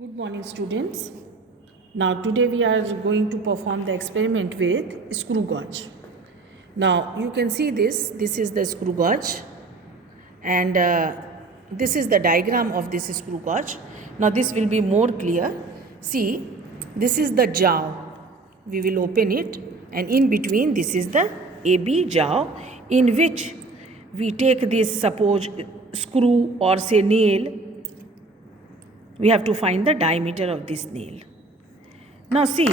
Good morning, students. Now today we are going to perform the experiment with screw gauge. Now you can see this is the screw gauge, and this is the diagram of this screw gauge. Now this will be more clear. See, this is the jaw. We will open it, and in between this is the AB jaw, in which we take this, suppose, screw or say nail. We have to find the diameter of this nail. Now see,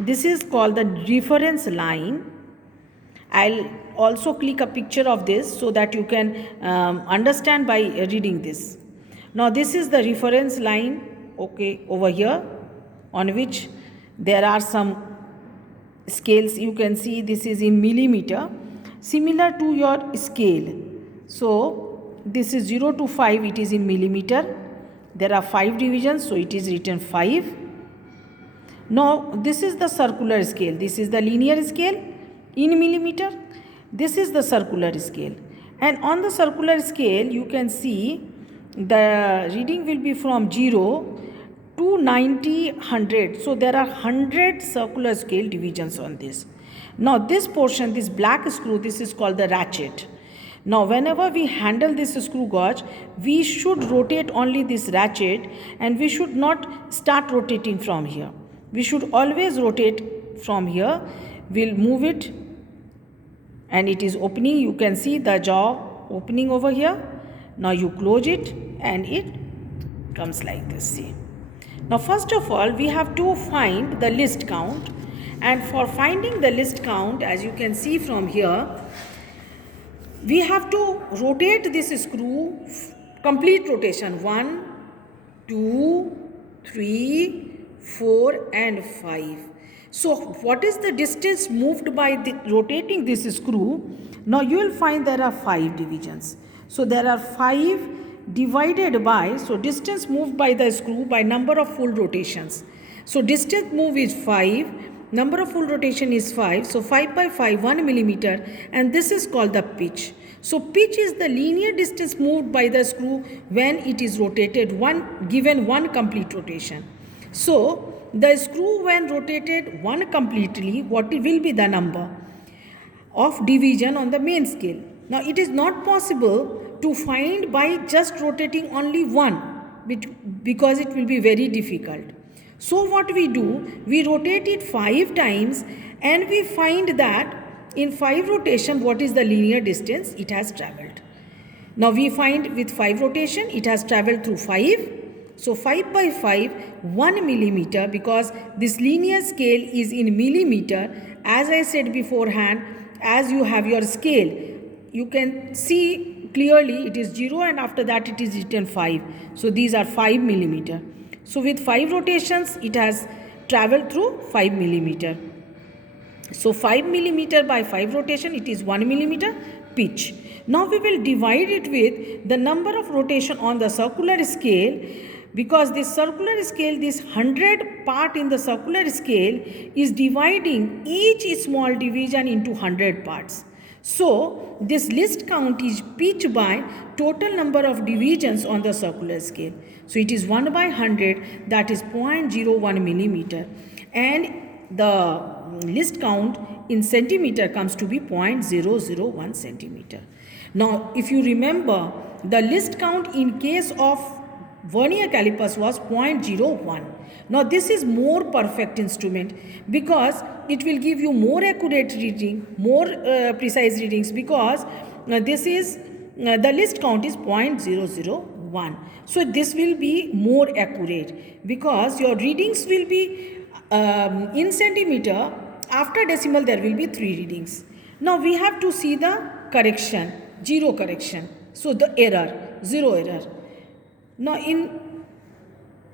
this is called the reference line. I'll also click a picture of this so that you can understand by reading this. Now this is the reference line, okay, over here, on which there are some scales. You can see this is in millimeter, similar to your scale. So this is 0 to 5, it is in millimeter. There are 5 divisions, so it is written 5. Now this is the circular scale. This is the linear scale in millimeter. This is the circular scale. And on the circular scale, you can see the reading will be from 0 to 90, 100. So there are 100 circular scale divisions on this. Now this portion, this black screw, this is called the ratchet. Now whenever we handle this screw gauge, we should rotate only this ratchet, and we should not start rotating from here. We should always rotate from here. We'll move it, and it is opening. You can see the jaw opening over here. Now you close it and it comes like this. See. Now first of all, we have to find the list count, and for finding the list count, as you can see from here, we have to rotate this screw, complete rotation, 1, 2, 3, 4 and 5. So what is the distance moved by rotating this screw? Now you will find there are 5 divisions. So there are 5 divided by, so distance moved by the screw by number of full rotations. So distance move is 5, number of full rotation is 5. So 5 by 5, 1 millimeter, and this is called the pitch. So pitch is the linear distance moved by the screw when it is rotated, given one complete rotation. So the screw when rotated one completely, what will be the number of division on the main scale? Now it is not possible to find by just rotating only one, because it will be very difficult. So what we do, we rotate it 5 times, and we find that in 5 rotation, what is the linear distance it has travelled. Now we find with 5 rotation, it has travelled through 5. So 5 by 5, 1 millimeter, because this linear scale is in millimeter. As I said beforehand, as you have your scale, you can see clearly it is 0, and after that it is written 5. So these are 5 millimeter. So with 5 rotations, it has travelled through 5 millimeter. So 5 millimeter by 5 rotation, it is 1 millimeter pitch. Now we will divide it with the number of rotation on the circular scale, because this circular scale, this 100 part in the circular scale is dividing each small division into 100 parts. So this list count is pitch by total number of divisions on the circular scale. So it is 1 by 100, that is 0.01 millimeter, and the list count in centimeter comes to be 0.001 centimeter. Now if you remember, the list count in case of vernier calipers was 0.01. Now this is more perfect instrument, because it will give you more accurate reading, more precise readings, because this is the list count is 0.001. So this will be more accurate, because your readings will be in centimeter. After decimal there will be 3 readings. Now we have to see the correction, 0 correction. So the error, 0 error. Now in